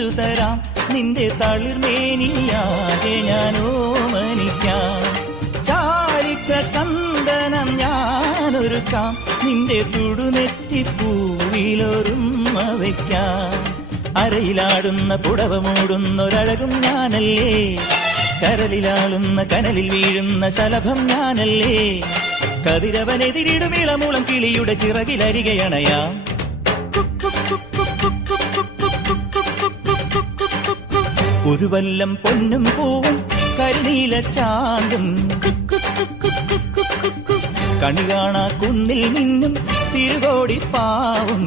വച്ചു തരാം, നിന്റെ തളിർമേനിയാകെ ഞാൻ ഓമനിക്കാം. ചാലിച്ച ചന്ദനം ഞാനൊരുക്കാം, നിന്റെ തുടുനെറ്റിപ്പൂവിലൊരുമ്മ വയ്ക്കാം. അരയിലാടുന്ന പുടവ മൂടുന്നൊരഴകും ഞാനല്ലേ, കരലിലാളുന്ന കനലിൽ വീഴുന്ന ശലഭം ഞാനല്ലേ. കതിരവനെതിരിടും ഇളമൂളം കിളിയുടെ ചിറകിലരികയണയാം. ഒരു വല്ലം പൊന്നും പൂവും കരിനീല ചാന്തും, കണി കാണാ കുന്നിൽ നിന്നും തിരുകോടിപ്പാവും.